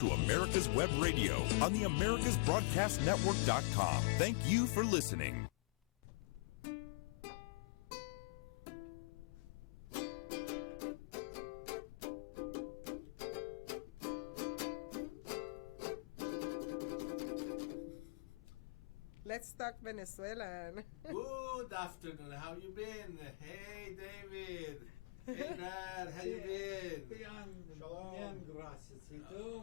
To America's Web Radio on the AmericasBroadcastNetwork.com. Thank you for listening. Let's talk Venezuelan. Good afternoon. How you been? Hey, David. Hey, Brad. How you been? Bien, gracias. ¿Y tú?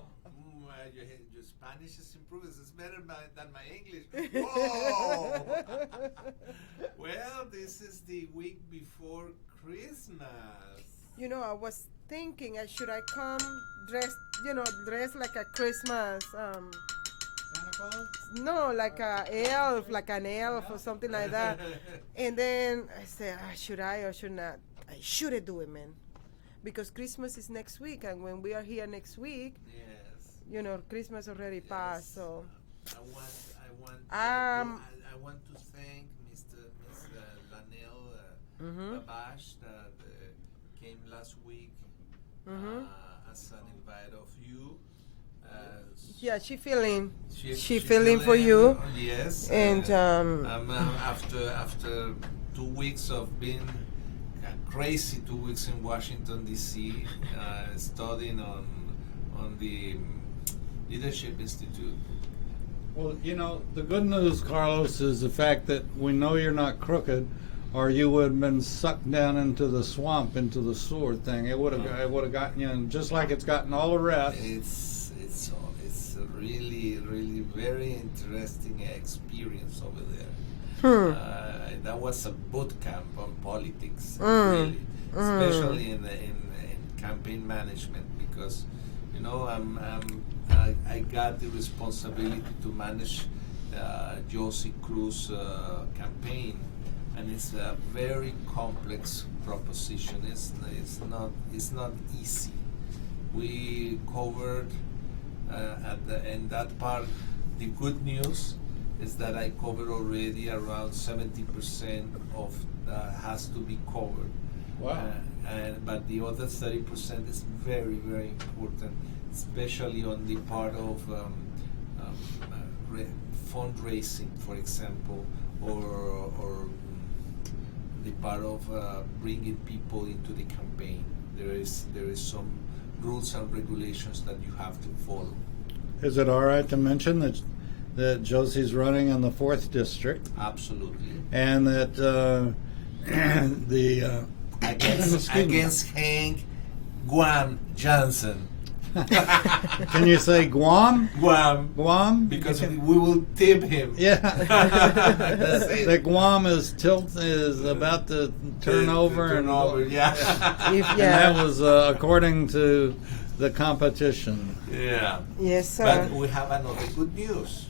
Your Spanish is improving. It's better than my English. Whoa! Well, this is the week before Christmas. You know, I was thinking, should I come dressed like a Christmas, Santa Claus? no, like an elf or something like that. And then I said, should I or should not? I shouldn't do it, man. Because Christmas is next week, and when we are here next week, Yes. Christmas already passed, so. I want to thank Miss Lanelle Babash that came last week as an invite of you. Yeah, she feeling for feeling, you. Yes. And after 2 weeks of being crazy 2 weeks in Washington D.C. Studying on the Leadership Institute. Well, the good news, Carlos, is the fact that we know you're not crooked, or you would have been sucked down into the swamp, into the sewer thing. It would have gotten you, just like it's gotten all the rest. It's a really, really very interesting experience over there. That was a boot camp on politics, really, especially in campaign management, because I got the responsibility to manage Johsie Cruz campaign, and it's a very complex proposition. It's not easy. We covered in that part. The good news is that I covered already around 70% of has to be covered. Wow. But the other 30% is very, very important, especially on the part of fundraising, for example, or the part of bringing people into the campaign. There is some rules and regulations that you have to follow. Is it all right to mention that Josie's running in the 4th district? Absolutely. And that the against Hank Guam Johnson. Can you say Guam? Guam. Because we will tip him. Yeah. The Guam is about to turn over. Yeah. And that was according to the competition. Yeah. Yes, sir. But we have another good news.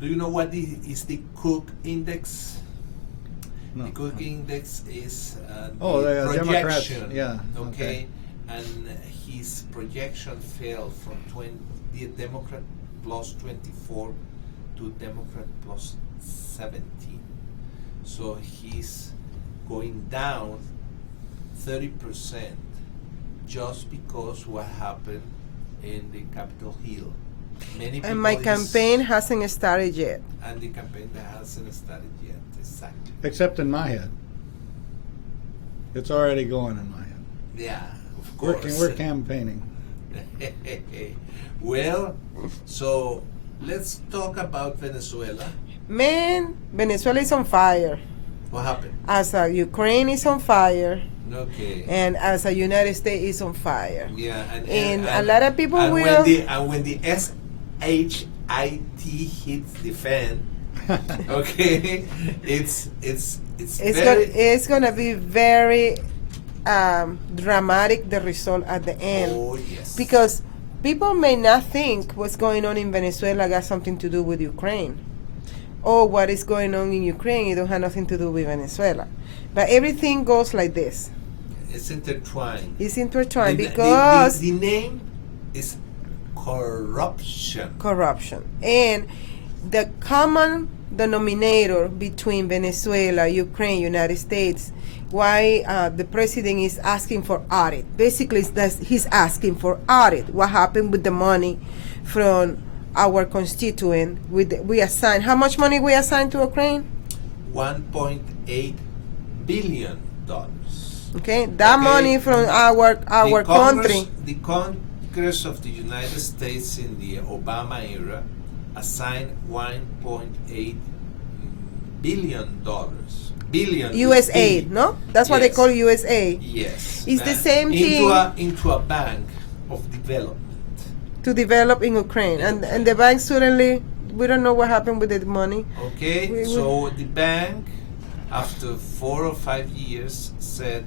Do you know what is the Cook Index? No. The Cook Index is the projection. Democrats. Yeah. Okay. And his projection fell from the Democrat plus 24 to Democrat plus 17. So he's going down 30% just because what happened in the Capitol Hill. And my campaign hasn't started yet. And the campaign that hasn't started yet, exactly. Except in my head. It's already going in my head. Yeah, of course. We're campaigning. Well, so let's talk about Venezuela. Man, Venezuela is on fire. What happened? As Ukraine is on fire. Okay. And as the United States is on fire. Yeah, and a lot of people and will. When the SHIT hits the fan, okay, it's gonna be very dramatic, the result at the end. Oh yes. Because people may not think what's going on in Venezuela got something to do with Ukraine, or what is going on in Ukraine, it don't have nothing to do with Venezuela. But everything goes like this. It's intertwined. It's intertwined because the name is corruption. Corruption. And the common denominator between Venezuela, Ukraine, United States. Why the president is asking for audit? Basically, he's asking for audit. What happened with the money from our constituent? We assign how much money we assign to Ukraine? $1.8 billion. Okay, that money from our country. The Congress of the United States in the Obama era assigned $1.8 billion. U.S. aid, no? That's what they call U.S. aid. Yes. It's the same thing. Into a bank of development. To develop in Ukraine. And the bank suddenly, we don't know what happened with the money. Okay, so the bank, after 4 or 5 years, said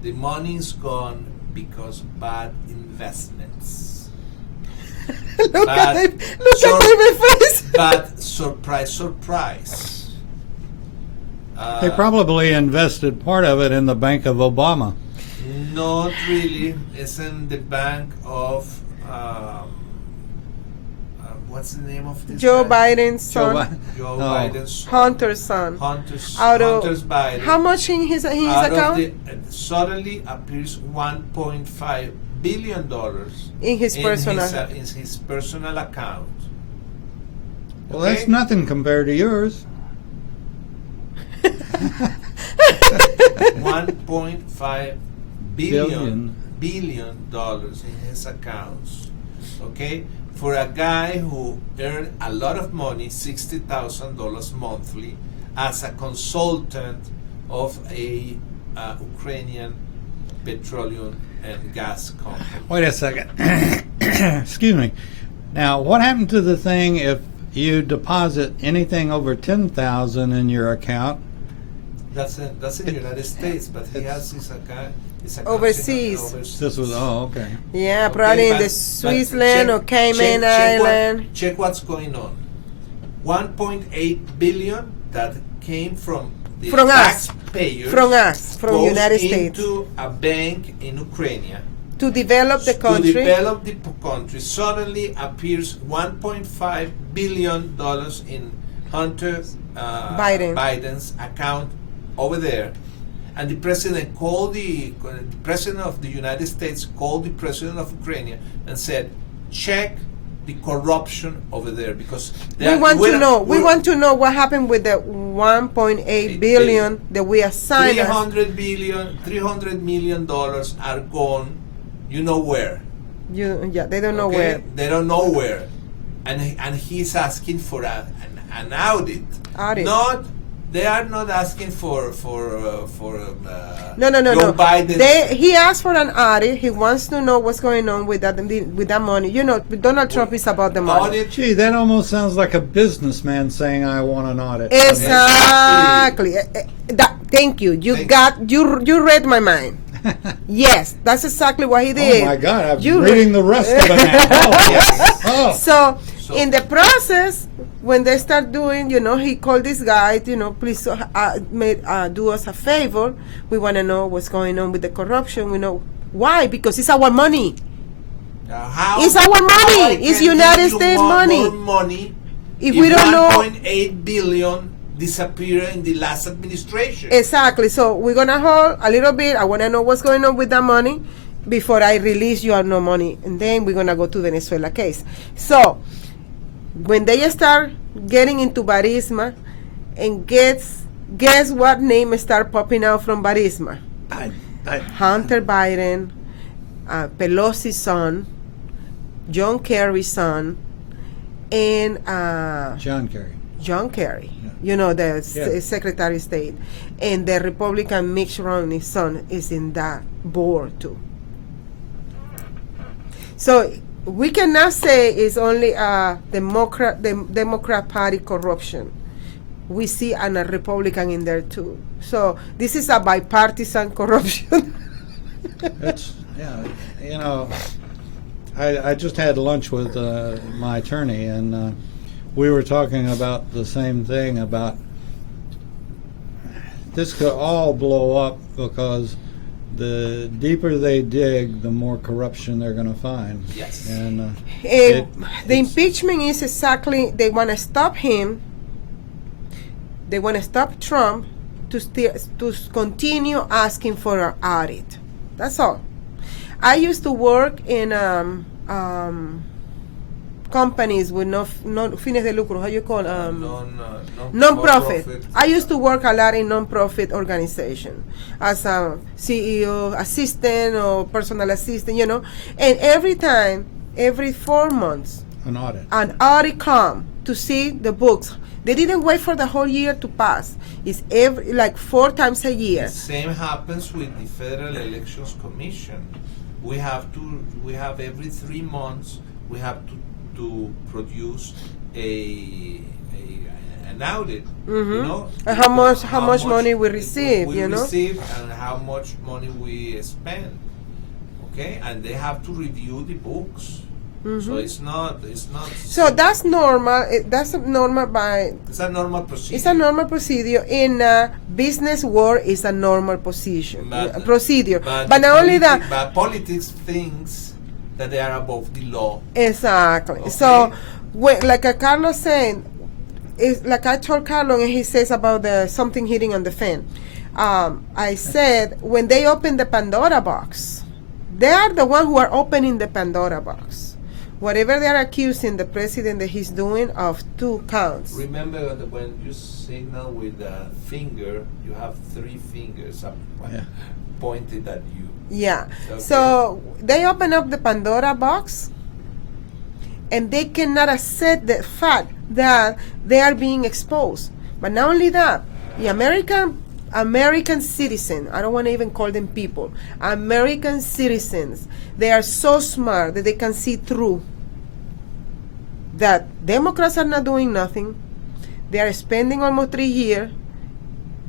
the money is gone because of bad investments. Look at my face. But surprise. They probably invested part of it in the Bank of Obama. Not really. It's in the bank of what's the name of this Joe guy? Biden's son. Joe Biden's son. Hunter's son. Hunter's Biden. How much in his account? Suddenly appears $1.5 billion In his personal. In his personal account. Well, that's nothing compared to yours. $1.5 billion in his accounts. Okay, for a guy who earned a lot of money, $60,000 monthly, as a consultant of a Ukrainian petroleum and gas company. Wait a second. Excuse me. Now, what happened to the thing if you deposit anything over $10,000 in your account? That's in the United States, but he has his account Overseas. This was okay. Yeah, Okay, probably in but- the Switzerland but or Cayman Island. Check what's going on. 1.8 billion that came from the From us. taxpayers. From us, from goes United States. into a bank in Ukraine. To develop the country. To develop the country. Suddenly appears $1.5 billion in Hunter Biden's account over there. And the president called the president of the United States called the president of Ukraine and said, check the corruption over there because We want to know what happened with the 1.8 billion that we assigned. $300 million are gone. You know where? They don't know where. They don't know where, and he's asking for an audit. Audit. They are not asking for No. Joe Biden. He asked for an audit. He wants to know what's going on with that money. You know, Donald Trump is about the money. Audit. Gee, that almost sounds like a businessman saying, "I want an audit." Exactly. Thank you. You read my mind. Yes, that's exactly what he did. Oh my God, I'm reading the rest of it now. Yes. Oh. So in the process, when they start doing, he called this guy, please do us a favor. We want to know what's going on with the corruption. We know why, because it's our money. It's our money. It's United States money. More money if we don't know, 1.8 billion disappeared in the last administration. Exactly. So we're gonna hold a little bit. I want to know what's going on with that money before I release you no money, and then we're gonna go to Venezuela case. So when they start getting into Burisma, and guess what name start popping out from Burisma? Hunter Biden, Pelosi's son, John Kerry's son, and John Kerry. The Secretary of State, and the Republican Mitch Romney's son is in that board too. So we cannot say it's only Democrat Party corruption. We see a Republican in there too. So this is a bipartisan corruption. I just had lunch with my attorney, and we were talking about the same thing, about this could all blow up because the deeper they dig, the more corruption they're going to find. Yes. And the impeachment is exactly, they want to stop him They want to stop Trump to continue asking for an audit. That's all. I used to work in companies with no fines de lucro. How you call non-profit. I used to work a lot in non-profit organization as a CEO, assistant, or personal assistant. And every 4 months, an audit come to see the books. They didn't wait for the whole year to pass. It's like 4 times a year. The same happens with the Federal Elections Commission. We have every 3 months we have to produce an audit. And how much money we receive, receive and how much money we spend. Okay, and they have to review the books. So it's not. So that's normal. That's normal It's a normal procedure. It's a normal procedure in business world. It's a normal procedure. But not only that. But politics thinks that they are above the law. Exactly. Okay. So, like Carlos saying, is like I told Carlos, and he says about something hitting on the fan. I said when they open the Pandora box, they are the one who are opening the Pandora box. Whatever they are accusing the president that he's doing of 2 counts. Remember that when you signal with a finger, you have 3 fingers pointed at you. Yeah. Okay. So they open up the Pandora box, and they cannot accept the fact that they are being exposed. But not only that, the American citizen, I don't want to even call them people, American citizens, they are so smart that they can see through that Democrats are not doing nothing. They are spending almost 3 years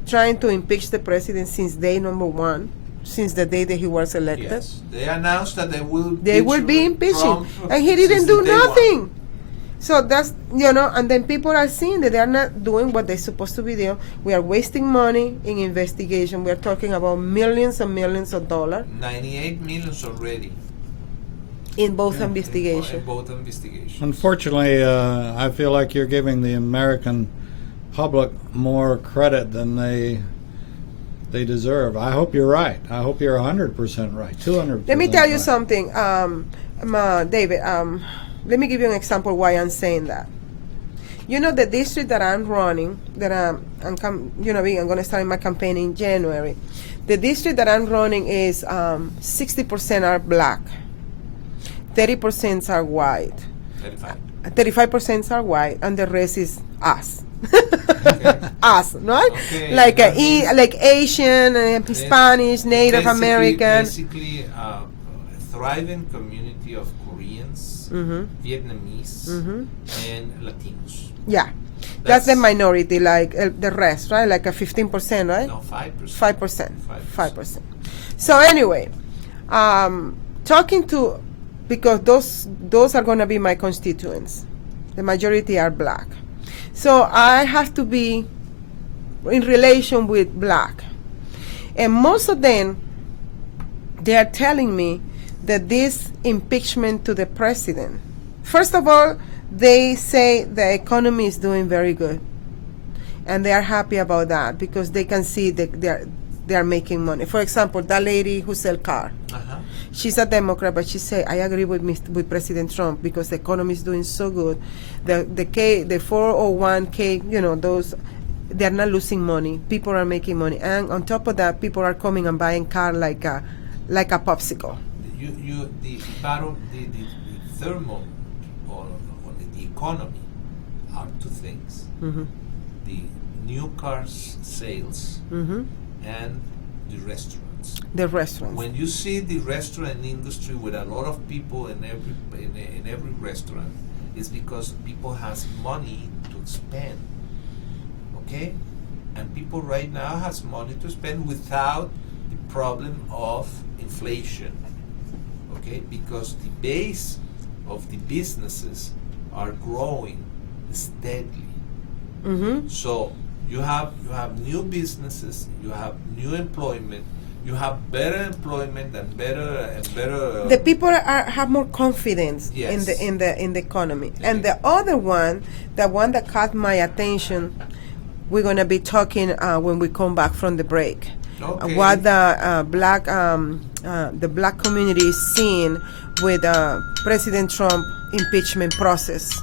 trying to impeach the president since day number 1, since the day that he was elected. Yes. They announced that they will be impeaching, and he didn't do nothing. So that's, and then people are seeing that they are not doing what they're supposed to be doing. We are wasting money in investigation. We are talking about millions and millions of dollars. 98 million already. In both investigations. In both investigations. Unfortunately, I feel like you're giving the American public more credit than they deserve. I hope you're right. I hope you're 100% right, 200%. Let me tell you right. something, David. Let me give you an example why I'm saying that. The district that I'm running, that I'm going to start my campaign in January. The district that I'm running is 60% are black, 30% are white, 35% are white, and the rest is us. Us, right? Okay. Like Asian, Hispanic, Native American. Basically, a thriving community of Koreans, Vietnamese, and Latinos. Yeah, that's the minority. Like the rest, right? Like a 15%, right? No, 5%. 5%. So anyway, talking to, because those are going to be my constituents. The majority are black. So I have to be in relation with black. And most of them, they are telling me that this impeachment to the president, first of all, they say the economy is doing very good. And they are happy about that because they can see that they are making money. For example, that lady who sells cars. She's a Democrat, but she said, I agree with President Trump because the economy is doing so good. The 401k, those, they're not losing money. People are making money. And on top of that, people are coming and buying cars like a popsicle. The thermal or the economy are 2 things. The new cars sales and the restaurants. The restaurants. When you see the restaurant industry with a lot of people in every restaurant, it's because people has money to spend. Okay? And people right now has money to spend without the problem of inflation. Okay? Because the base of the businesses are growing steadily. So you have new businesses, you have new employment, you have better employment and better. The people have more confidence Yes. in the economy. And the other one, the one that caught my attention, we're going to be talking when we come back from the break. Okay. What the black community is seeing with President Trump impeachment process.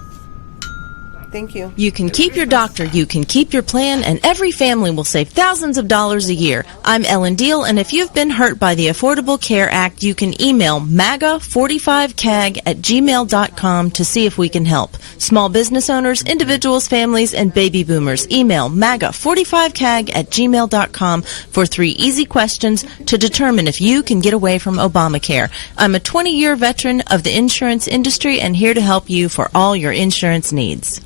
Thank you. You can keep your doctor, you can keep your plan, and every family will save thousands of dollars a year. I'm Ellen Deal, and if you've been hurt by the Affordable Care Act, you can email MAGA45CAG@gmail.com to see if we can help. Small business owners, individuals, families, and baby boomers, email MAGA45CAG@gmail.com for 3 easy questions to determine if you can get away from Obamacare. I'm a 20-year veteran of the insurance industry and here to help you for all your insurance needs.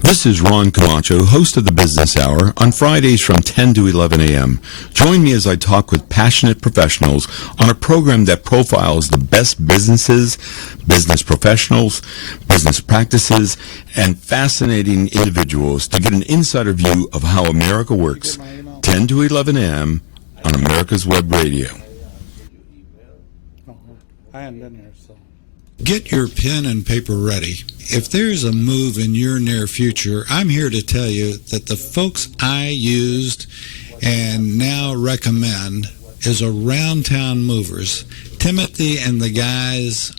This is Ron Camacho, host of the Business Hour, on Fridays from 10 to 11 a.m. Join me as I talk with passionate professionals on a program that profiles the best businesses, business professionals, business practices, and fascinating individuals to get an insider view of how America works. 10 to 11 a.m. on America's Web Radio. I haven't been here, so. Get your pen and paper ready. If there's a move in your near future, I'm here to tell you that the folks I used and now recommend is Around Town Movers. Timothy and the guys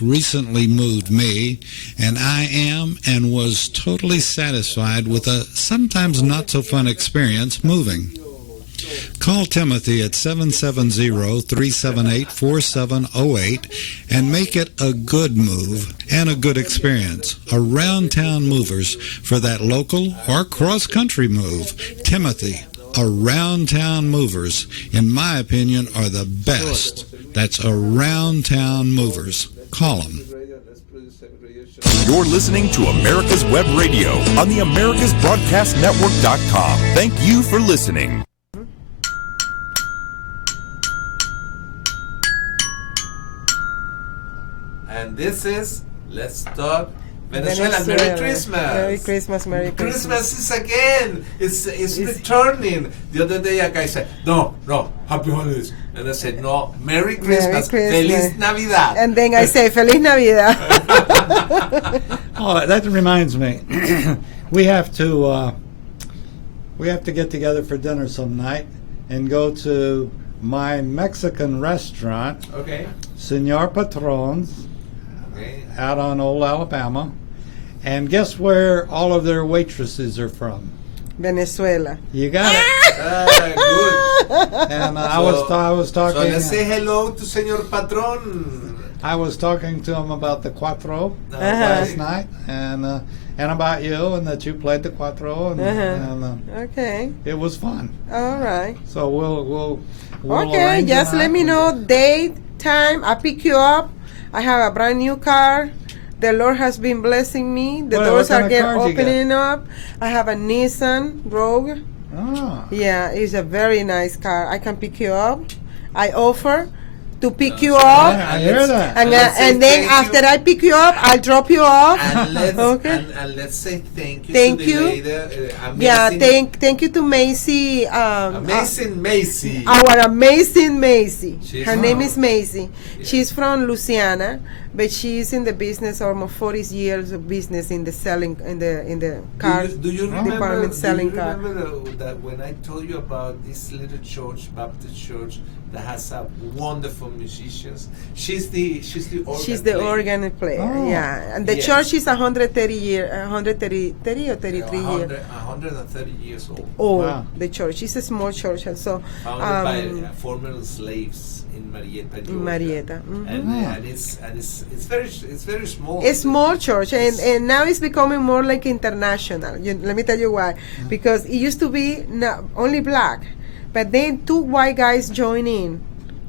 recently moved me, and I am and was totally satisfied with a sometimes not so fun experience moving. Call Timothy at 770-378-4708 and make it a good move and a good experience. Around Town Movers for that local or cross-country move. Timothy, Around Town Movers, in my opinion, are the best. That's Around Town Movers. Call them. You're listening to America's Web Radio on the AmericasBroadcastNetwork.com. Thank you for listening. And this is Let's Talk Venezuela. Merry Christmas. Merry Christmas. Merry Christmas. Christmas is again. It's returning. The other day a guy said, no, Happy Holidays. And I said, no, Merry Christmas. Feliz Navidad. And then I say, Feliz Navidad. Oh, that reminds me. we have to get together for dinner some night and go to my Mexican restaurant, Okay. Senor Patron's, Okay. out on Old Alabama. And guess where all of their waitresses are from? Venezuela. You got it. Good. And I was talking. So let's say hello to Senor Patron. I was talking to him about the cuatro last night, and about you, and that you played the cuatro, and Okay. it was fun. All right. So we'll Okay, arrange just a let me night. know date, time. I pick you up. I have a brand new car. The Lord has been blessing me. The What doors kind are of getting car you got? opening up. I have a Nissan Rogue. Ah. Yeah, it's a very nice car. I can pick you up. I offer to pick you up. Yeah, I hear that. And, let's say and then thank after you. I pick you up, I'll drop you off. And let's, Okay. and let's say thank you Thank to the you. lady. Yeah, Amazing, thank you to Macy. amazing Macy. Our amazing Macy. She's Her name from- is Macy. Yeah. She's from Louisiana, but she's in the business, almost 40 years of business in the selling in the car Do you remember, department selling car. that when I told you about this little church, Baptist church, that has a wonderful musicians? She's the organ She's the player. organ player. Oh. Yeah, and the Yes. church is 130 or 33 years 130 years old. old. Wow. The church. It's a small church, and so Founded by former slaves in Marietta, Georgia. Marietta. Mhm. And it's very small. A small church, and now it's becoming more like international. Let me tell you why. Because it used to be only black, but then 2 white guys join in,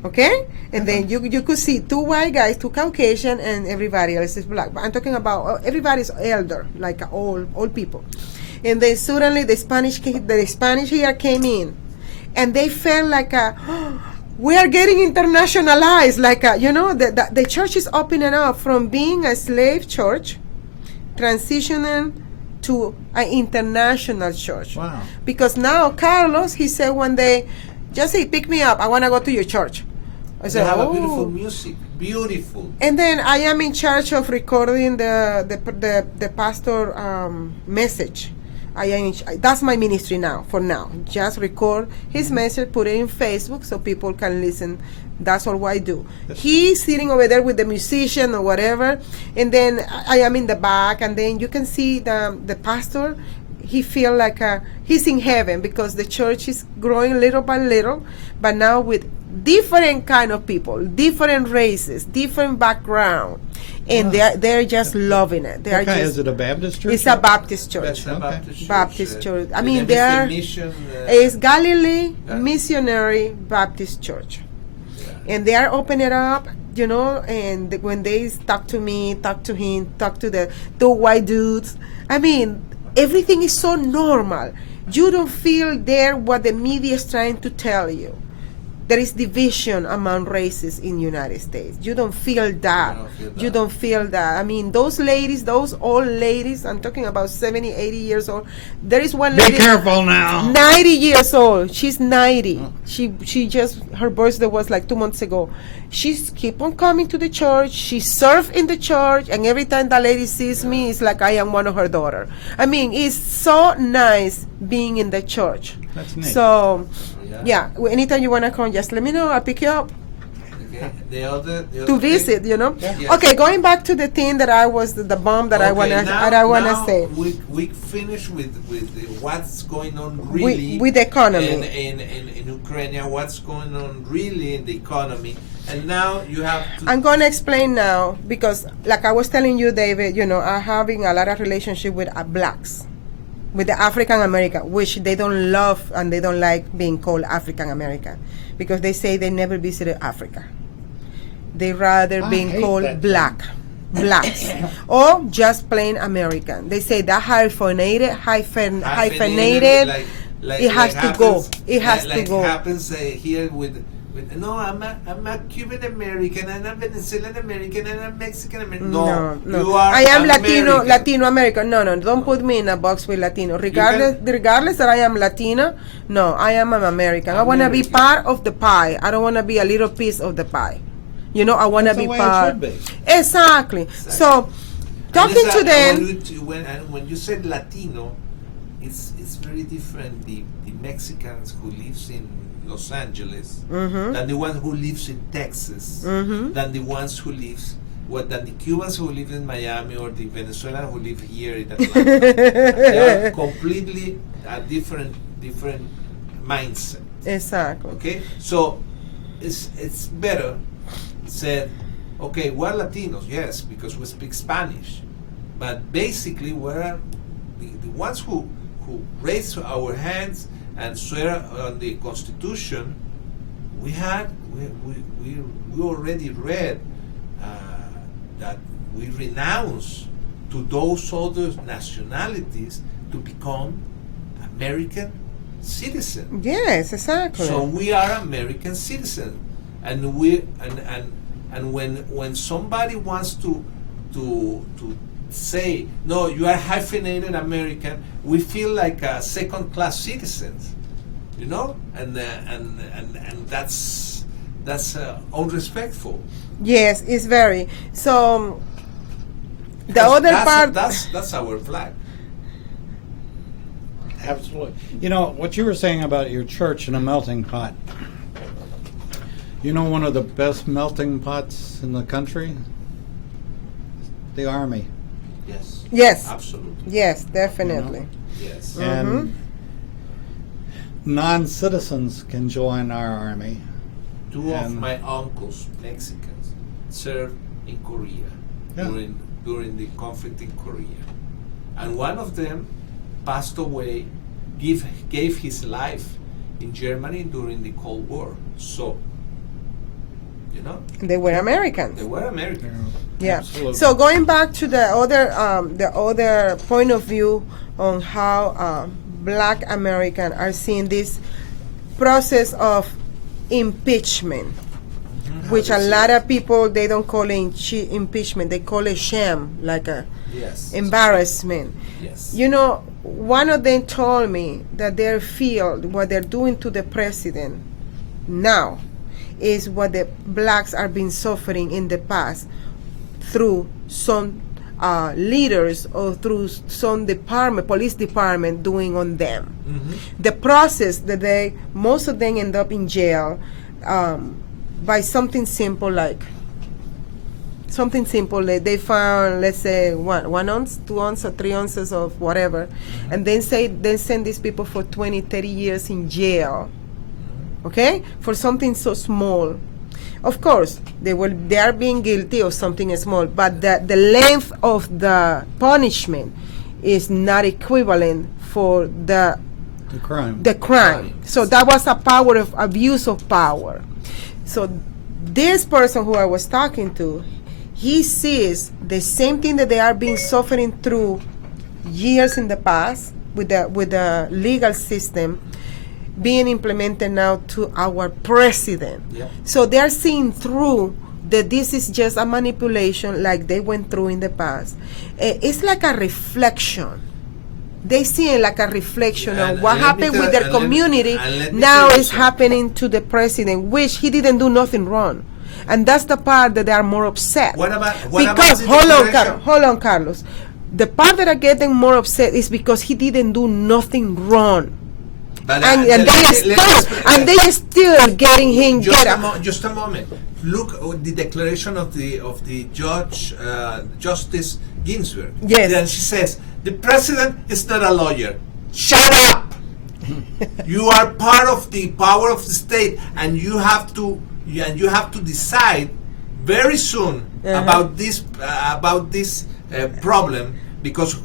okay? And then you could see 2 white guys, 2 Caucasian, and everybody else is black. But I'm talking about everybody's elder, like old people. And then suddenly the Spanish here came in, and they felt like we are getting internationalized, like the church is opening up from being a slave church, transitioning to an international church. Wow. Because now Carlos, he said one day, Johsie, pick me up. I want to go to your church. I They said, have a "Oh." beautiful music, beautiful. And then I am in charge of recording the pastor message. That's my ministry now. For now, just record his message, put it in Facebook so people can listen. That's all I do. He's sitting over there with the musician or whatever, and then I am in the back, and then you can see the pastor. He feel like he's in heaven because the church is growing little by little, but now with different kind of people, different races, different background, and they're just loving it. They are Okay, just. is it a Baptist church? It's a Baptist church. That's a Okay. Baptist church. Baptist church. I And mean, then they it's a are. mission. It's Galilee Yeah. Missionary Baptist Church, and they are opening it up, and when they talk to me, talk to him, talk to the two white dudes, I mean, everything is so normal. You don't feel there what the media is trying to tell you. There is division among races in United States. You don't feel that. You don't feel that. I mean, those ladies, those old ladies, I'm talking about 70, 80 years old. There is one Be lady. careful now. 90 years old. She's 90. She just, her birthday was like 2 months ago. She's keep on coming to the church. She served in the church, and every time that lady sees me, it's like I am one of her daughter. I mean, it's so nice being in the church. That's neat. So, yeah, anytime you want to come, just let me know. I'll pick you up Okay. The other to thing- visit, Yes. Okay, going back to the thing that I was, the bomb that I Okay, wanna now say. we finish with what's going on really With the economy. in Ukraine, what's going on really in the economy, and now you have to. I'm going to explain now because, like I was telling you, David, I'm having a lot of relationship with blacks, with the African American, which they don't love and they don't like being called African American because they say they never visited Africa. They rather I being hate called that. blacks, or just plain American. They say that hyphenated, it has to go. It has to go. Happens here with no, I'm a Cuban American, and I'm Venezuelan American, and I'm Mexican American. No, you are I am American. Latino American. No, don't put me in a box with Latino. Regardless that I am Latina, no, I am an American. I want to be American. part of the pie. I don't want to be a little piece of the pie. I want to That's the be way it part. should be. Exactly. So, And talking it's to a- them. when you said Latino, it's very different. The Mexicans who lives in Los Angeles than the one who lives in Texas, than the ones who lives than the Cubans who live in Miami or the Venezuelans who live here in Atlanta. They are completely a different mindset. Exactly. Okay, so it's better said. Okay, we're Latinos, yes, because we speak Spanish, but basically we're the ones who raise our hands and swear on the Constitution. We already read that we renounce to those other nationalities to become American citizens. Yes, exactly. So we are American citizens, and when somebody wants to say no, you are hyphenated American, we feel like second-class citizens, and that's unrespectful. Yes, it's very. So, the other part. That's our flag. Absolutely. What you were saying about your church and a melting pot. One of the best melting pots in the country? The Army. Yes. Yes. Absolutely. Yes, definitely. Yes. And non-citizens can join our Army. Two of And- my uncles, Mexicans, served in Korea during the conflict in Korea, and one of them passed away, gave his life in Germany during the Cold War. So, They were Americans. they were Americans. Yeah. Absolutely. So going back to the other point of view on how Black Americans are seeing this process of impeachment, which a lot of people, they don't call it impeachment, they call it sham, like a Yes. embarrassment. Yes. One of them told me that they feel what they're doing to the president now is what the blacks are been suffering in the past through some leaders or through some department, police department, doing on them. Mm-hmm. The process that most of them end up in jail by something simple like they found, let's say, 1 ounce, 2 ounces, or 3 ounces of whatever, and then send these people for 20, 30 years in jail, okay, for something so small. Of course, they are being guilty of something small, but the length of the punishment is not equivalent for the crime. So that was abuse of power. So this person who I was talking to, he sees the same thing that they are being suffering through years in the past with the legal system being implemented now to our president. Yeah. So they're seeing through that this is just a manipulation like they went through in the past. It's like a reflection. They see it like a reflection of what happened with their community. Now is happening to the president, which he didn't do nothing wrong. And that's the part that they are more upset. Because hold on, Carlos. The part that are getting more upset is because he didn't do nothing wrong. But, and they are still getting him just a moment. Look at the declaration of the judge, Justice Ginsburg. Yes. Then she says, the president is not a lawyer. Shut up! You are part of the power of the state, and you have to decide very soon about this problem, because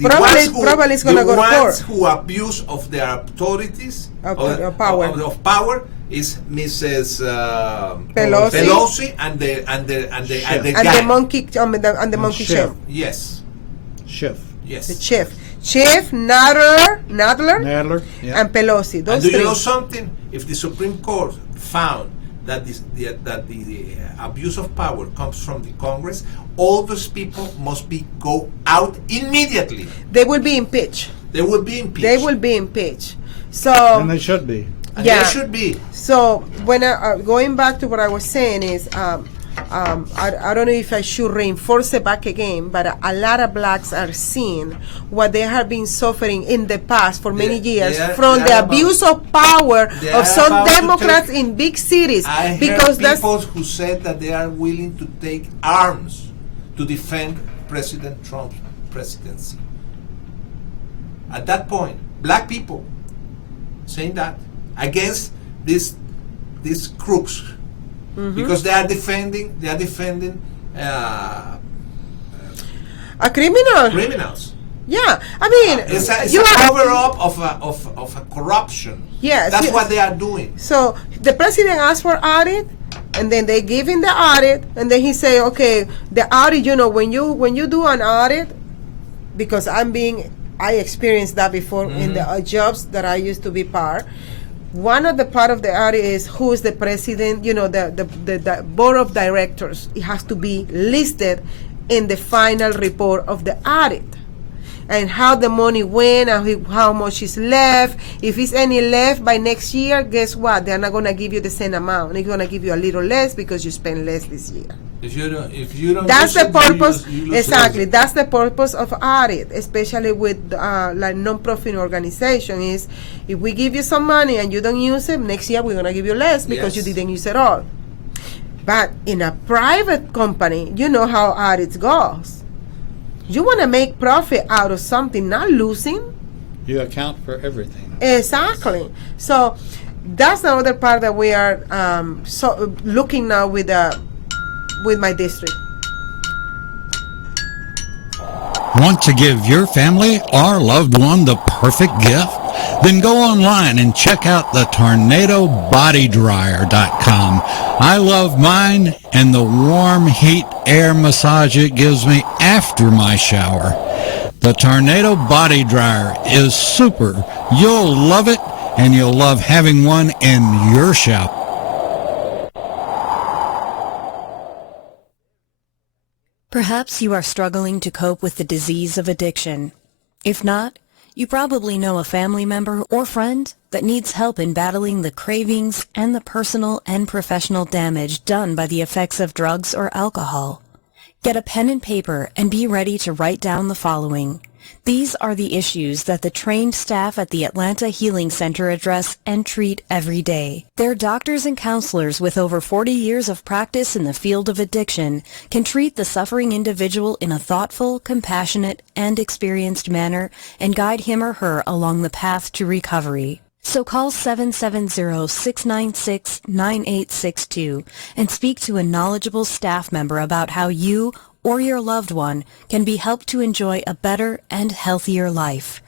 probably it's gonna go to court. Who abuse of their authorities of power is Mrs. Pelosi and the monkey chef. Yes. Chef. Yes. The chef, Nadler, yeah. and Pelosi. Those and do three. you know something? If the Supreme Court found that the abuse of power comes from the Congress, all those people must go out immediately. They will be impeached. So And they should be. And yeah. they should be. So when going back to what I was saying is, I don't know if I should reinforce it back again, but a lot of blacks are seeing what they have been suffering in the past for many years from the abuse of power of some Democrats in big cities. I because heard people who said that they are willing to take arms to defend President Trump's presidency. At that point, black people saying that against these crooks. Mm-hmm. Because they are defending criminals. Yeah, I mean, it's a cover-up of a corruption. Yes, that's what they are doing. So the president asked for audit, and then they give him the audit, and then he say, okay, the audit. You know, when you do an audit, because I experienced that before in the jobs that I used to be part. One of the part of the audit is who is the president. You know, the board of directors. It has to be listed in the final report of the audit, and how the money went and how much is left. If it's any left by next year, guess what? They're not gonna give you the same amount. They're gonna give you a little less because you spend less this year. If you don't. That's the purpose. You lose Exactly. That's the purpose of audit, especially with like non-profit organization. Is if we give you some money and you don't use it, next year we're gonna give you less because you didn't use it all. But in a private company, you know how audits goes. You want to make profit out of something, not losing. You account for everything. Exactly. So that's the other part that we are looking now with my district. Want to give your family or loved one the perfect gift? Then go online and check out the TornadoBodyDryer.com. I love mine and the warm heat air massage it gives me after my shower. The Tornado Body Dryer is super. You'll love it, and you'll love having one in your shower. Perhaps you are struggling to cope with the disease of addiction. If not, you probably know a family member or friend that needs help in battling the cravings and the personal and professional damage done by the effects of drugs or alcohol. Get a pen and paper and be ready to write down the following. These are the issues that the trained staff at the Atlanta Healing Center address and treat every day. Their doctors and counselors with over 40 years of practice in the field of addiction can treat the suffering individual in a thoughtful, compassionate, and experienced manner and guide him or her along the path to recovery. So call 770-696-9862 and speak to a knowledgeable staff member about how you or your loved one can be helped to enjoy a better and healthier life.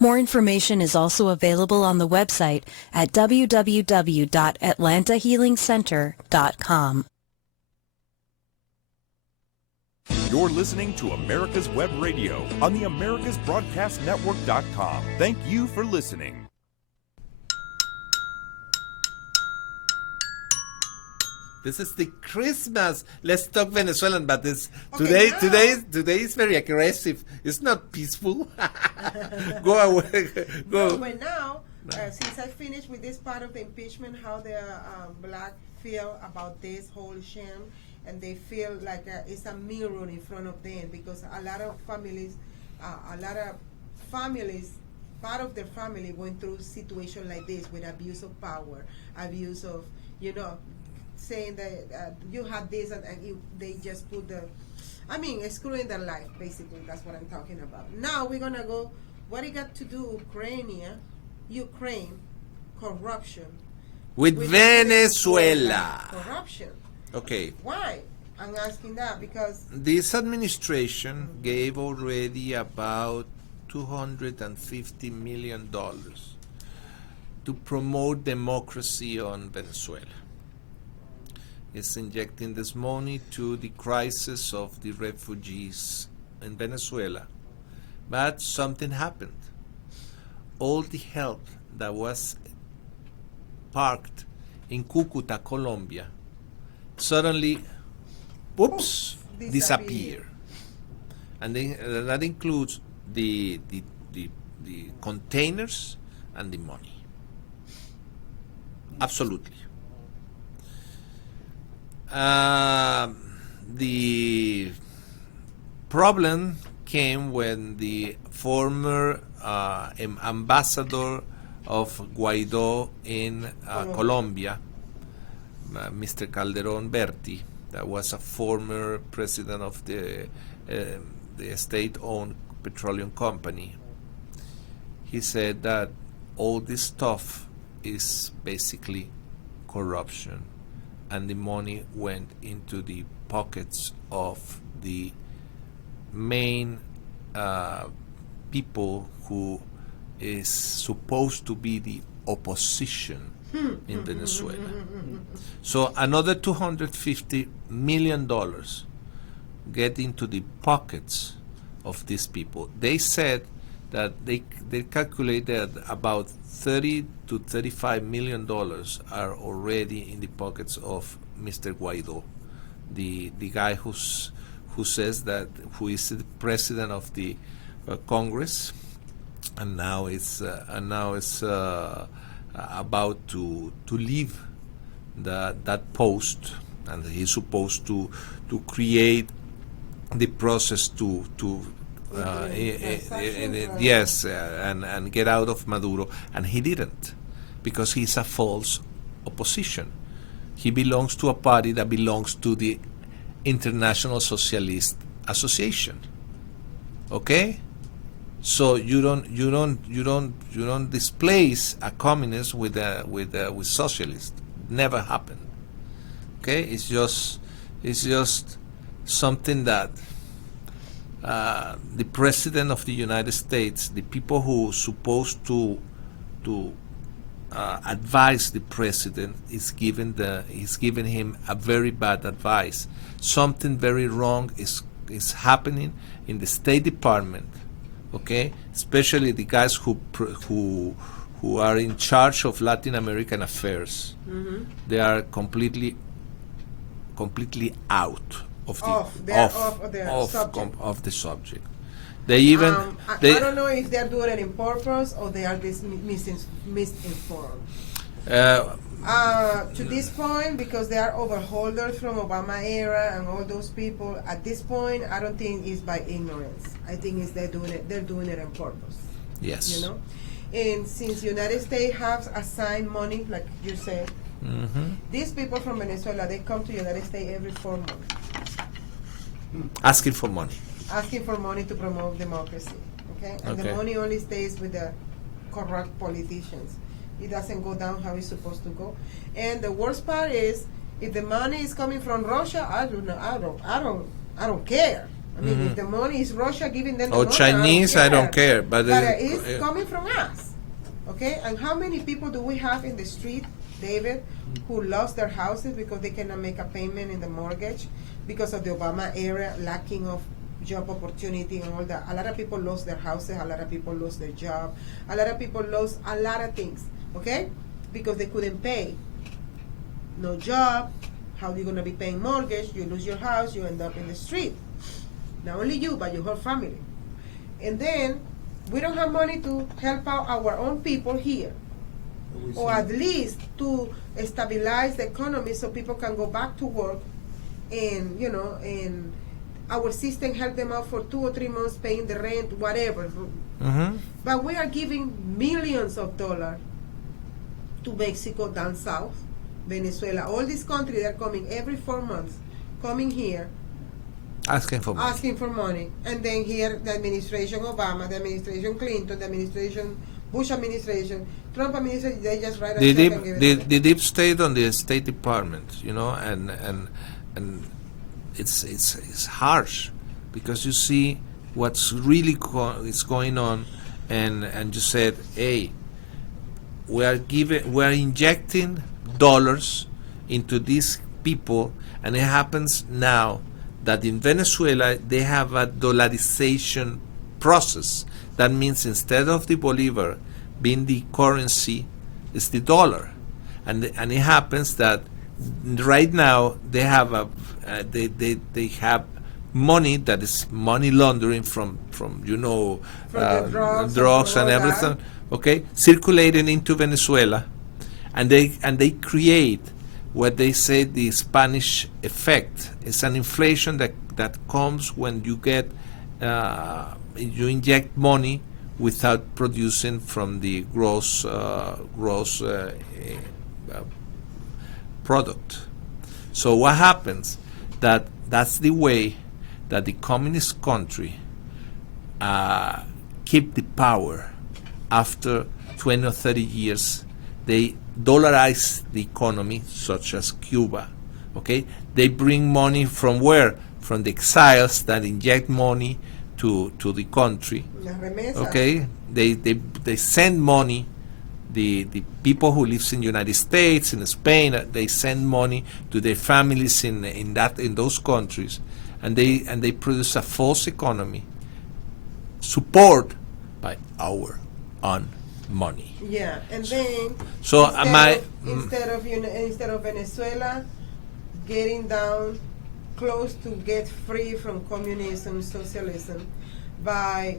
More information is also available on the website at www.atlantahealingcenter.com. You're listening to America's Web Radio on the AmericasBroadcastNetwork.com. Thank you for listening. This is the Christmas. Let's talk Venezuelan, but this Okay, today now- is very aggressive. It's not peaceful. Go away. Go. No, but now, since I finished with this part of the impeachment, how the black feel about this whole sham, and they feel like it's a mirror in front of them, because a lot of families, part of their family went through situation like this with abuse of power, abuse of, saying that you had this and they just put screwing their life, basically. That's what I'm talking about. Now we're gonna go, what it got to do Ukraine, corruption. With Venezuela. Corruption. Okay. Why? I'm asking that because This administration gave already about $250 million to promote democracy on Venezuela. It's injecting this money to the crisis of the refugees in Venezuela. But something happened. All the help that was parked in Cúcuta, Colombia, suddenly, disappear. And that includes the containers and the money. Absolutely. The problem came when the former ambassador of Guaidó in Colombia, Mr. Calderón Berti, that was a former president of the state-owned petroleum company, he said that all this stuff is basically corruption, and the money went into the pockets of the main people who is supposed to be the opposition in Venezuela. So another $250 million get into the pockets of these people. They said that they calculated about $30 to $35 million are already in the pockets of Mr. Guaidó, the guy who says that, who is the president of the Congress, and now is about to leave that post, and he's supposed to create the process to and get out of Maduro, and he didn't, because he's a false opposition. He belongs to a party that belongs to the International Socialist Association. Okay, so you don't displace a communist with socialist. Never happened. Okay, it's just something that the president of the United States, the people who are supposed to advise the president, is giving him a very bad advice. Something very wrong is happening in the State Department. Okay, especially the guys who are in charge of Latin American affairs. Mm-hmm. They are completely out of the subject. They even I don't know if they're doing it on purpose or they are misinformed. To this point, because they are overholders from Obama era and all those people, at this point, I don't think it's by ignorance. I think it's they're doing it on purpose. Yes. You know, and since United States has assigned money, like you said, these people from Venezuela, they come to United States every 4 months, Asking for money. asking for money to promote democracy. Okay, and the Okay. money only stays with the corrupt politicians. It doesn't go down how it's supposed to go. And the worst part is, if the money is coming from Russia, I don't care. I mean, if the money is Russia giving them the Or money, Chinese, I don't care. But it's coming from us. Okay, and how many people do we have in the street, David, who lost their houses because they cannot make a payment in the mortgage because of the Obama era lacking of job opportunity and all that? A lot of people lost their houses, a lot of people lost their job, a lot of people lost a lot of things, okay? Because they couldn't pay. No job, how you gonna be paying mortgage? You lose your house, you end up in the street. Not only you, but your whole family. And then we don't have money to help out our own people here, or at least to stabilize the economy so people can go back to work, and and our system help them out for 2 or 3 months paying the rent, whatever. But we are giving millions of dollars to Mexico down south, Venezuela, all these countries. They're coming every 4 months, coming here asking for money. asking for money. And then here, the administration Obama, the administration Clinton, the administration Bush administration, Trump administration, they just write a The check and give deep, it the deep state on the State Department, and it's harsh, because you see what's really is going on, and you said, hey, we are injecting dollars into these people, and it happens now that in Venezuela they have a dollarization process. That means instead of the bolivar being the currency, it's the dollar, and it happens that right now they have they have money that is money laundering from the drugs and all everything, that. okay, circulating into Venezuela, and they create what they say the Spanish effect. It's an inflation that comes when you get you inject money without producing from the gross product. So what happens? That's the way that the communist country keep the power. After 20 or 30 years, they dollarize the economy, such as Cuba. Okay, they bring money from where? From the exiles that inject money to the country. Las remesas. Okay, they send money. The people who lives in the United States, in Spain, they send money to their families in those countries, and they produce a false economy, support by our own money. Yeah, and then So instead of Venezuela getting down close to get free from communism, socialism, by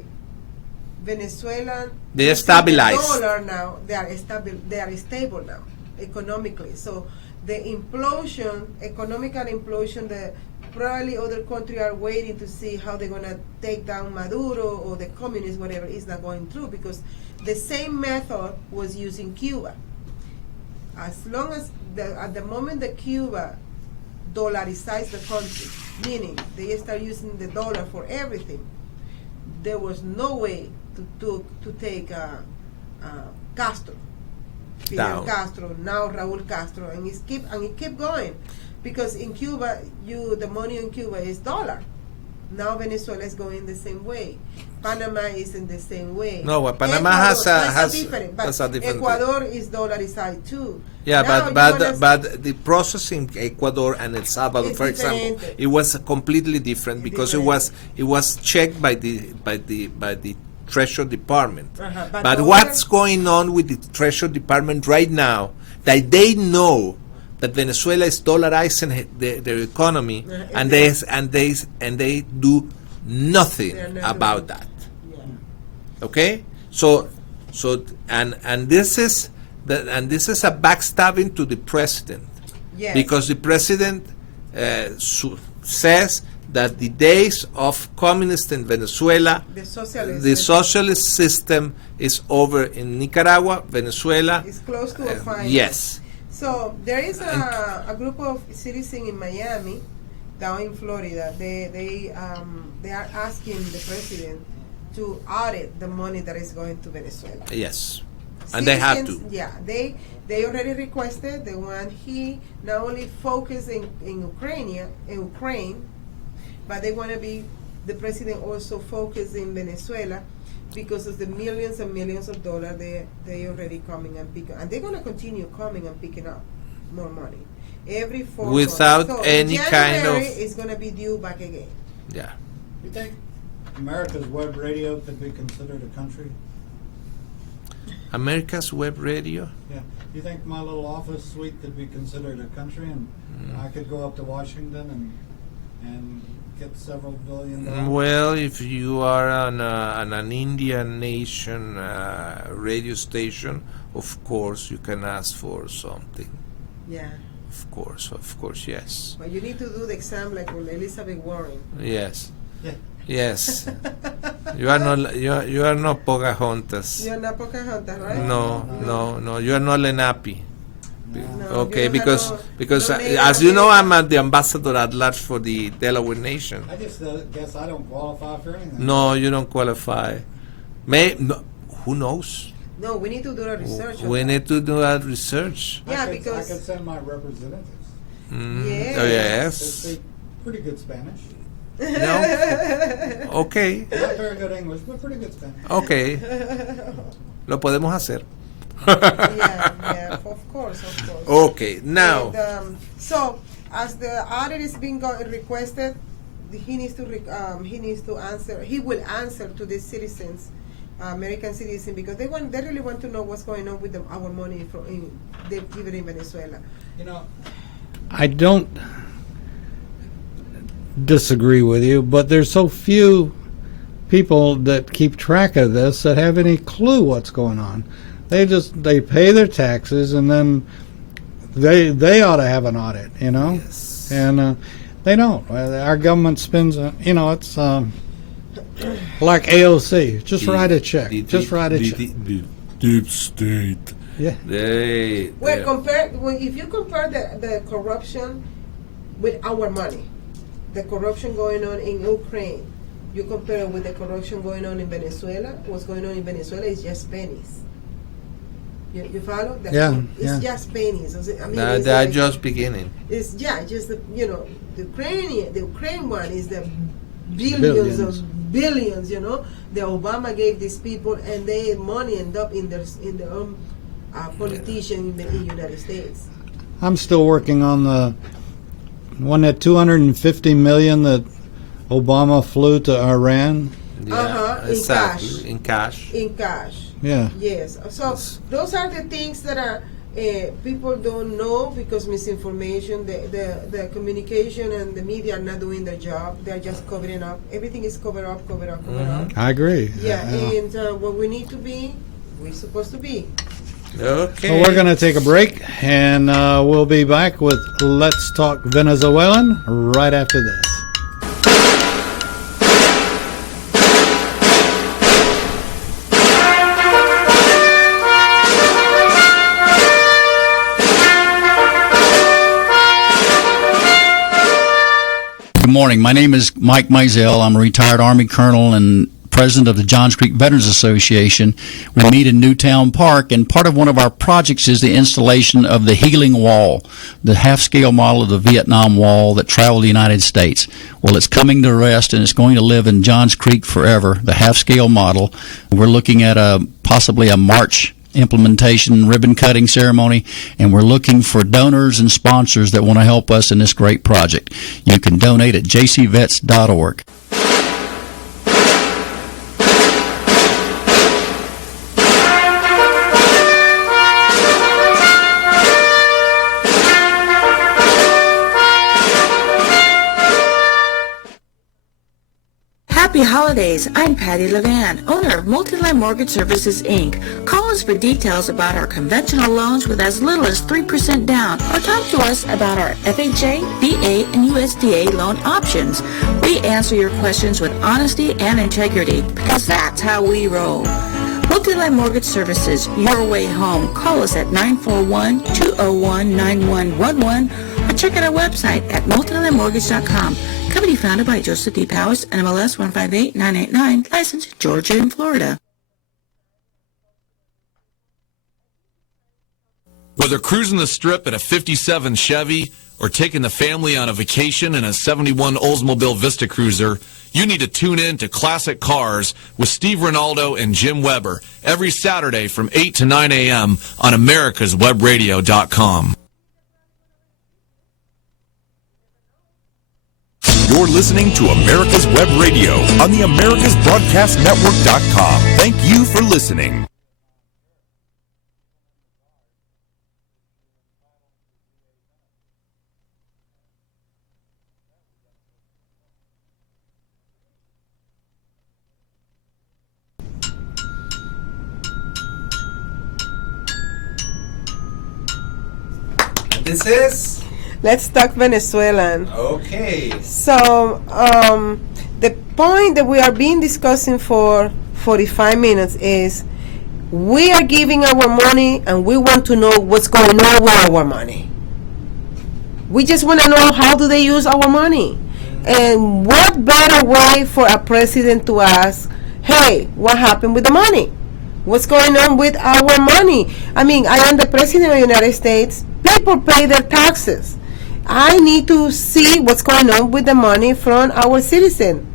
Venezuela, They are stabilized. The dollar now, they are stable now economically. So the implosion, economical implosion, the probably other countries are waiting to see how they're gonna take down Maduro or the communists, whatever, is not going through, because the same method was used in Cuba. As long as at the moment that Cuba dollarized the country, meaning they start using the dollar for everything, there was no way to take Castro, Fidel Down. Castro, now Raúl Castro, and it keep going, because in Cuba, the money in Cuba is dollar. Now Venezuela is going the same way. Panama is in the same way. No, well, Panama Ecuador, has different, but has a different. Ecuador is dollarized too. Yeah, Now but the process in Ecuador and El Salvador, It's for example, different. it was completely different, because Different. it was checked by the Treasury Department. Uh-huh, But the what's other- going on with the Treasury Department right now? That they know that Venezuela is dollarizing their economy, Uh-huh, and and they do nothing They're not about doing- that. Yeah. Okay, so and this is and this is a backstabbing to the president. Yes. Because the president says that the days of communists in Venezuela, the socialist system is over in Nicaragua, Venezuela. It's close to a final. Yes. So there is a group of citizens in Miami, down in Florida. They are asking the president to audit the money that is going to Venezuela. Yes, and they have to. Yeah, they already requested. They want he not only focus in Ukraine, but they want to be the president also focus in Venezuela because of the millions and millions of dollars they already coming and picking, and they're going to continue coming and picking up more money every 4 months. Without So any kind of. it's going to be due back again. Yeah. You think America's web radio could be considered a country? America's Web Radio. Yeah. You think my little office suite could be considered a country, and I could go up to Washington and get several billion dollars? Well, if you are on an Indian nation radio station, of course you can ask for something. Yeah. Of course, yes. But you need to do the exam like with Elizabeth Warren. Yes. Yeah. Yes. You are not Pocahontas. You're not Pocahontas, right? No. You are not Lenape. No, Okay, you don't have because no Native as you know, American. I'm the ambassador at large for the Delaware Nation. I just guess I don't qualify for anything. No, you don't qualify. Who knows? No, we need to do the research. We need to do that research. Yeah, I because could send my representatives. Yes. Oh, They yes. speak pretty good Spanish. No. Okay. Not very good English, but pretty good Spanish. Okay. Lo podemos hacer. yeah, of course. Okay, now. And, so, as the audit is being requested, he needs to answer. He will answer to the citizens, American citizens, because they really want to know what's going on with our money they give it in Venezuela. You know, I don't disagree with you, but there's so few people that keep track of this that have any clue what's going on. They pay their taxes, and then they ought to have an audit, you know. Yes. And they don't. Our government spends, it's like AOC. Just write a check. Just write a check. The deep state. Yeah. If you compare the corruption with our money, the corruption going on in Ukraine, you compare it with the corruption going on in Venezuela. What's going on in Venezuela is just pennies. You follow? It's just pennies. I mean, They are just beginning. It's just the Ukraine one is the billions of billions. You know, the Obama gave these people, and their money end up in their own politician in the United States. I'm still working on the one that $250 million that Obama flew to Iran. Yeah, In exactly. cash. In cash. Yeah. Yes. So those are the things that are people don't know because misinformation, the communication and the media are not doing their job. They're just covering up. Everything is covered up. I agree. Yeah, and what we need to be, we're supposed to be. Okay. So we're going to take a break, and we'll be back with Let's Talk Venezuelan right after this. Good morning. My name is Mike Mizell. I'm a retired Army colonel and president of the Johns Creek Veterans Association. We meet in Newtown Park, and part of one of our projects is the installation of the Healing Wall, the half-scale model of the Vietnam Wall that traveled the United States. Well, it's coming to rest, and it's going to live in Johns Creek forever, the half-scale model. We're looking at possibly a March implementation ribbon cutting ceremony, and we're looking for donors and sponsors that want to help us in this great project. You can donate at jcvets.org. Happy holidays. I'm Patty Levan, owner of Multiline Mortgage Services, Inc. Call us for details about our conventional loans with as little as 3% down, or talk to us about our FHA, VA, and USDA loan options. We answer your questions with honesty and integrity, because that's how we roll. Multiline Mortgage Services, your way home. Call us at 941-201-9111 or check out our website at multilinemortgage.com. Company founded by Joseph D. Powers, NMLS 158989, licensed Georgia and Florida. Whether cruising the strip in a 57 Chevy or taking the family on a vacation in a 71 Oldsmobile Vista Cruiser, you need to tune in to Classic Cars with Steve Ronaldo and Jim Weber every Saturday from 8 to 9 a.m. on americaswebradio.com. You're listening to America's Web Radio on the americasbroadcastnetwork.com. Thank you for listening. This is? Let's talk Venezuelan. Okay. So, the point that we are being discussing for 45 minutes is we are giving our money and we want to know what's going on with our money. We just want to know how do they use our money. And what better way for a president to ask, hey, what happened with the money? What's going on with our money? I mean, I am the president of the United States. People pay their taxes. I need to see what's going on with the money from our citizen.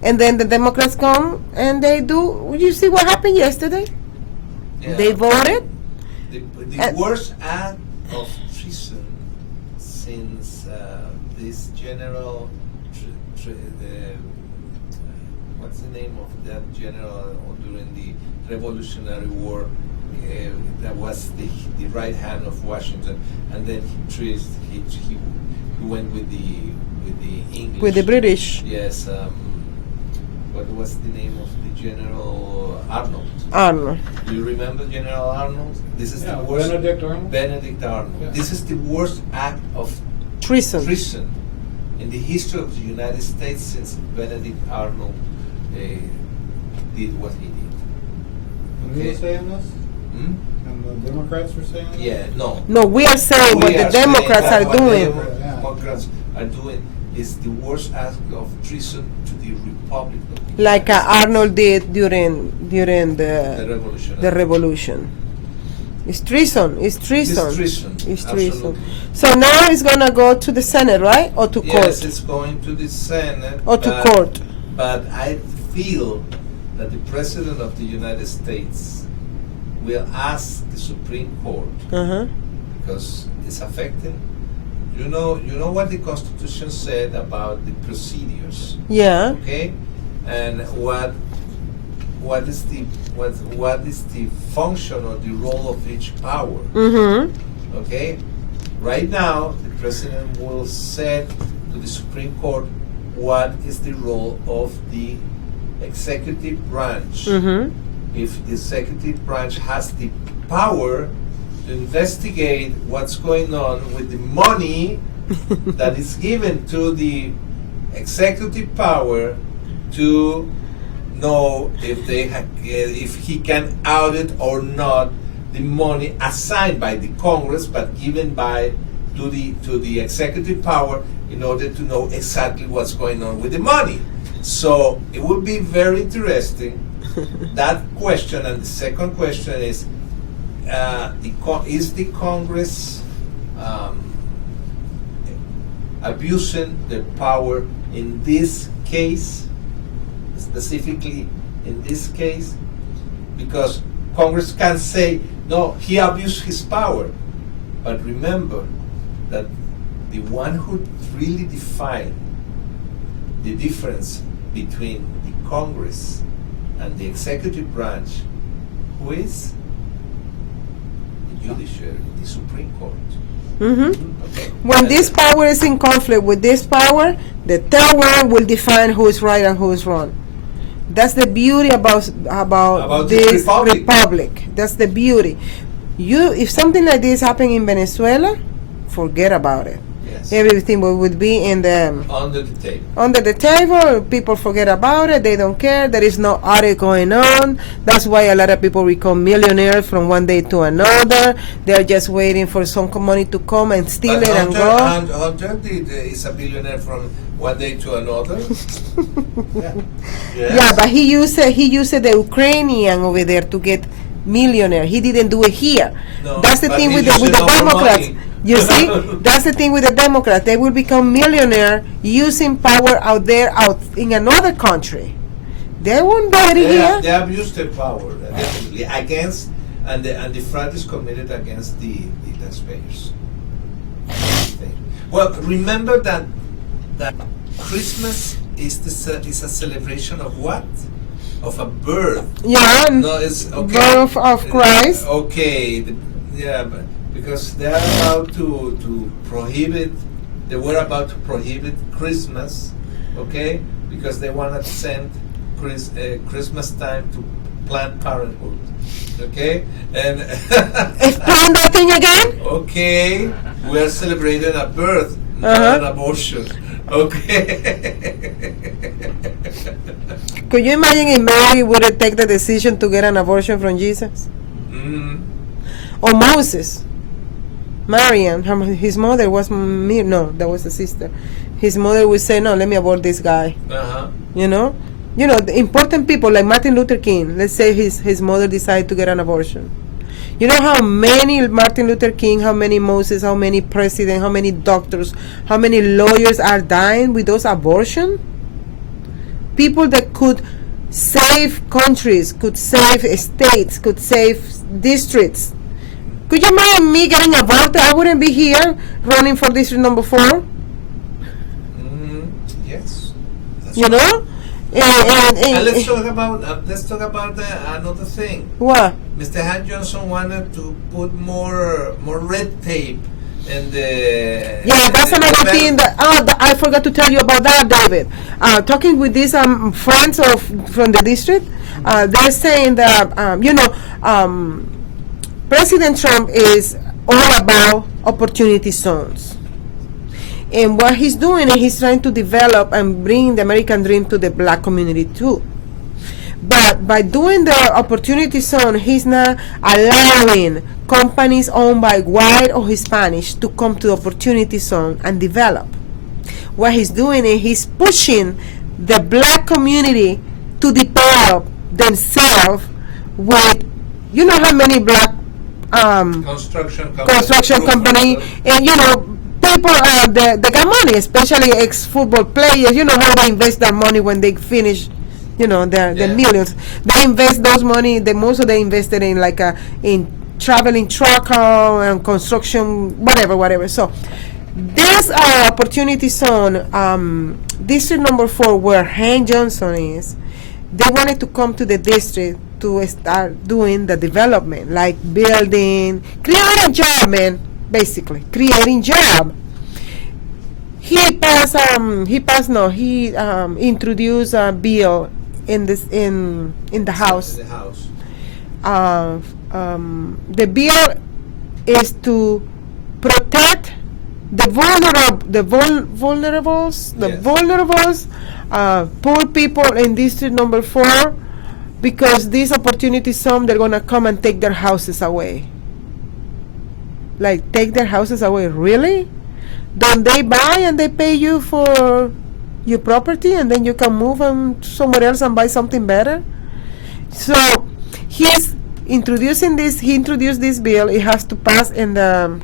And then the Democrats come and they do. You see what happened yesterday? Yeah. They voted. The worst act of treason since this general, what's the name of that general during the Revolutionary War? That was the right hand of Washington, and then he went with the English. With the British. Yes. What was the name of the General Arnold? Arnold. Do you remember General Arnold? This is the worst. Benedict Arnold. Benedict Arnold. Yeah. This is the worst act of treason in the history of the United States since Benedict Arnold did what he did. And who was saying this? Hmm? And the Democrats were saying this? Yeah, no. No, we are saying what the Democrats are doing. What the Democrats are doing is the worst act of treason to the Republic of the Like United States. Arnold did during the revolution. It's treason. It's treason. It's treason. It's Absolutely. treason. So now it's gonna go to the Senate, right, or to Yes, court? it's going to the Senate. Or to court. But I feel that the President of the United States will ask the Supreme Court because it's affecting. You know what the Constitution said about the procedures. Yeah. Okay, and what is the function or the role of each power? Okay, right now the President will say to the Supreme Court what is the role of the executive branch. If the executive branch has the power to investigate what's going on with the money that is given to the executive power to know if if he can audit or not the money assigned by the Congress but given to the executive power in order to know exactly what's going on with the money. So it would be very interesting that question. And the second question is the Congress abusing their power in this case, specifically in this case? Because Congress can say, no, he abused his power. But remember that the one who really defined the difference between the Congress and the executive branch, who is the judiciary, the Supreme Court. Okay. When this power is in conflict with this power, the third one will define who is right and who is wrong. That's the beauty about this republic. That's the beauty. If something like this happened in Venezuela, forget about it. Yes. Everything would be in the Under the table. Under the table. People forget about it. They don't care. There is no audit going on. That's why a lot of people become millionaires from one day to another. They're just waiting for some money to come and steal it and go. Hunter is a billionaire from one day to another. Yeah. Yes. Yeah, but he used the Ukrainian over there to get millionaire. He didn't do it here. No, that's the thing with the Democrats. You see, that's the thing with the Democrats. They will become millionaire using power out in another country. They won't do it here. They abuse their power definitely against, and the fraud is committed against the taxpayers. Well, remember that Christmas is a celebration of what? Of a birth. Yeah, no, it's okay. Birth of Christ. Okay, but because they are about to prohibit. They were about to prohibit Christmas, okay? Because they want to send Christmas time to Planned Parenthood, okay? And explain that thing again. Okay, we are celebrating a birth, not an abortion. Okay. Could you imagine if Mary would have taken the decision to get an abortion from Jesus? Or Moses? Marian, his mother was no, that was the sister. His mother would say, "No, let me abort this guy." You know, the important people like Martin Luther King. Let's say his mother decided to get an abortion. You know how many Martin Luther King, how many Moses, how many presidents, how many doctors, how many lawyers are dying with those abortions? People that could save countries, could save states, could save districts. Could you imagine me getting aborted? I wouldn't be here running for district number 4. Yes. You know? And let's talk about another thing. What? Mr. Han Johnson wanted to put more red tape in the. Yeah, that's another thing that I forgot to tell you about that, David. Talking with these friends from the district, they're saying that President Trump is all about opportunity zones. And what he's doing is he's trying to develop and bring the American dream to the black community too. But by doing the opportunity zone, he's not allowing companies owned by white or Hispanics to come to the opportunity zone and develop. What he's doing is he's pushing the black community to develop themselves with, you know how many black construction company and people they got money, especially ex-football players. You know how they invest their money when they finish, their millions. They invest those money. Most of they invested in in traveling truck and construction, whatever. So this opportunity zone, district number 4, where Han Johnson is, they wanted to come to the district to start doing the development, like building, creating job, man. Basically, creating job. He introduced a bill in the House. The bill is to protect the vulnerables, poor people in district number 4, because this opportunity zone, they're gonna come and take their houses away. Like, take their houses away? Really? Don't they buy and they pay you for your property and then you can move somewhere else and buy something better? So he's introducing this. He introduced this bill. It has to pass in the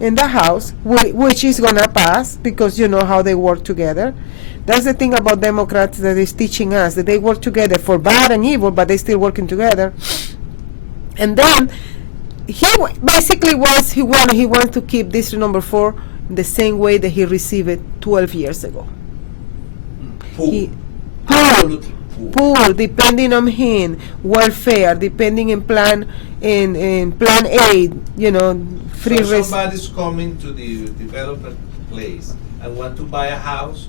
in the House, which is gonna pass because you know how they work together. That's the thing about Democrats that is teaching us, that they work together for bad and evil, but they still working together. And then he basically he wants to keep district number 4 the same way that he received it 12 years ago. Poor, depending on him, welfare, depending in plan aid, free. So somebody's coming to the development place and want to buy a house.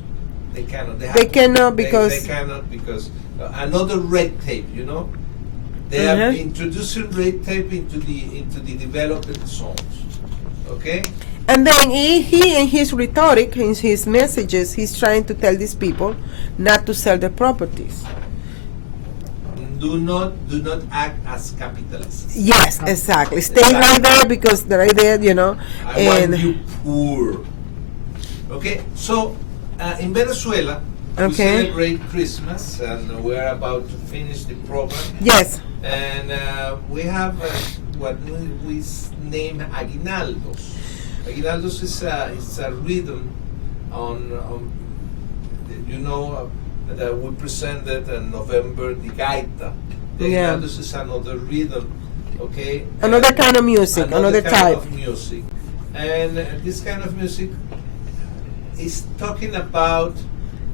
They cannot. They cannot because they cannot because another red tape. You know, they are introducing red tape into the developed zones. Okay. And then he in his rhetoric, in his messages, he's trying to tell these people not to sell their properties. Do not act as capitalists. Yes, exactly. Stay right there because they're right there, you know. I want you poor. Okay, so in Venezuela, we celebrate Christmas, and we're about to finish the program. Yes. And we have what we name aguinaldos. Aguinaldos is a rhythm on you know. That we presented in November, the gaita. The aguinaldos is another rhythm, okay? Another kind of music, another type of music. And this kind of music is talking about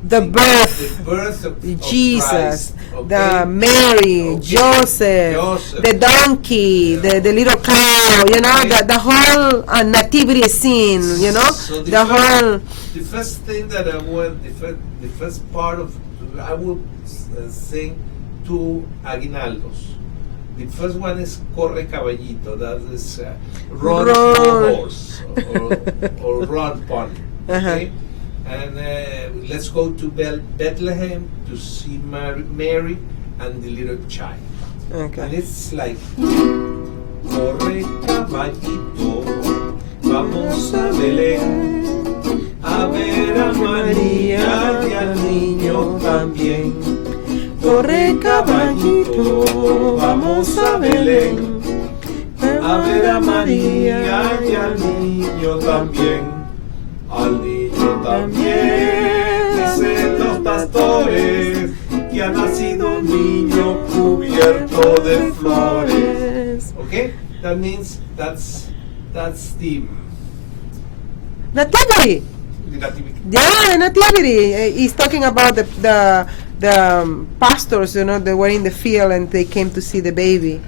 the birth of Jesus, Christ, okay? the Mary, Joseph, the donkey, the little cow, you know, the whole nativity scene, you know, so the whole. The first thing that I want, the first part of, I will sing two aguinaldos. The first one is Corre Caballito, that is Run Horse, or Run Pony. Okay? And let's go to Bethlehem to see Mary and the little child. Okay. And it's like, Corre Caballito, vamos a Belén, a ver a María y al niño también. Corre caballito, vamos a Belén, a ver a María y al niño también. Al niño también, dicen los pastores, que ha nacido un niño cubierto de flores. Okay? That means that's the Nativity. Yeah, nativity. He's talking about the pastors, you know, they were in the field and they came to see the baby,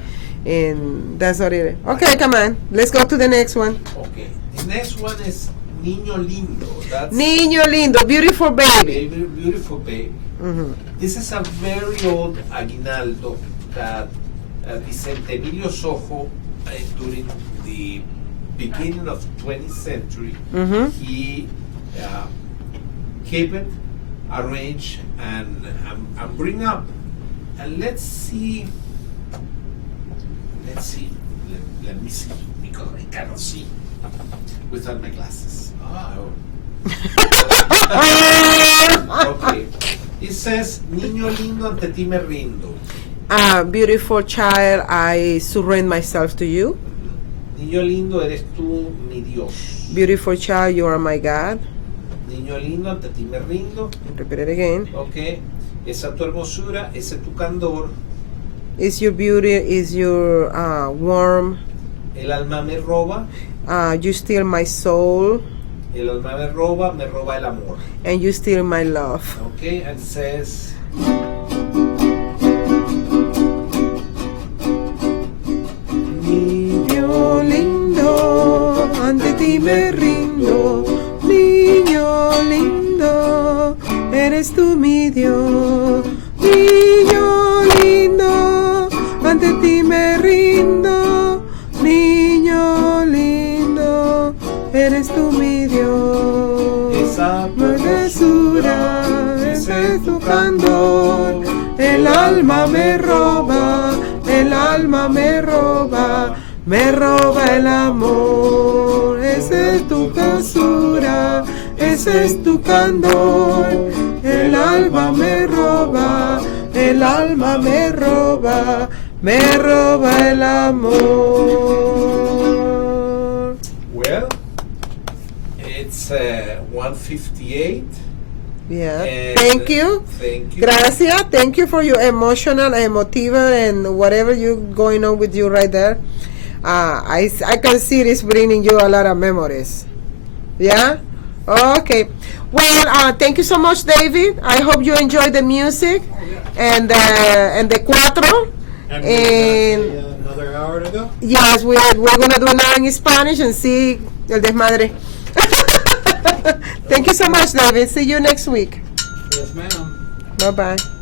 and that's what it is. Okay, come on, let's go to the next one. Okay, the next one is Niño Lindo. That's Niño Lindo, beautiful baby. Beautiful baby. Mm-hmm. This is a very old aguinaldo that Vicente Emilio Sojo, during the beginning of 20th century, he keep it, arrange, and bring up. And let's see. Let me see, because I cannot see without my glasses. Okay. It says, Niño lindo, ante ti me rindo. Beautiful child, I surrender myself to you. Niño lindo, eres tú mi Dios. Beautiful child, you are my God. Niño lindo, ante ti me rindo. Repeat it again. Okay. Esa tu hermosura, ese tu candor. Is your beauty, is your warm. El alma me roba. You steal my soul. El alma me roba el amor. And you steal my love. Okay, and it says, Niño lindo, ante ti me rindo. Niño lindo, eres tú mi Dios. Niño lindo, ante ti me rindo. Niño lindo, eres tú mi Dios. Esa hermosura, ese es tu candor. El alma me roba, el alma me roba el amor. Ese es tu hermosura, ese es tu candor. El alma me roba, el alma me roba el amor. Well, it's 1:58. Yeah. And Thank you. Thank you. Gracias. Thank you for your emotional, emotive, and whatever you going on with you right there. I can see it's bringing you a lot of memories. Yeah. Okay. Well, thank you so much, David. I hope you enjoyed the music and the cuatro. And another hour to go? Yes, we're going to do now in Spanish and see el desmadre. Thank you so much, David. See you next week. Yes, ma'am. Bye-bye.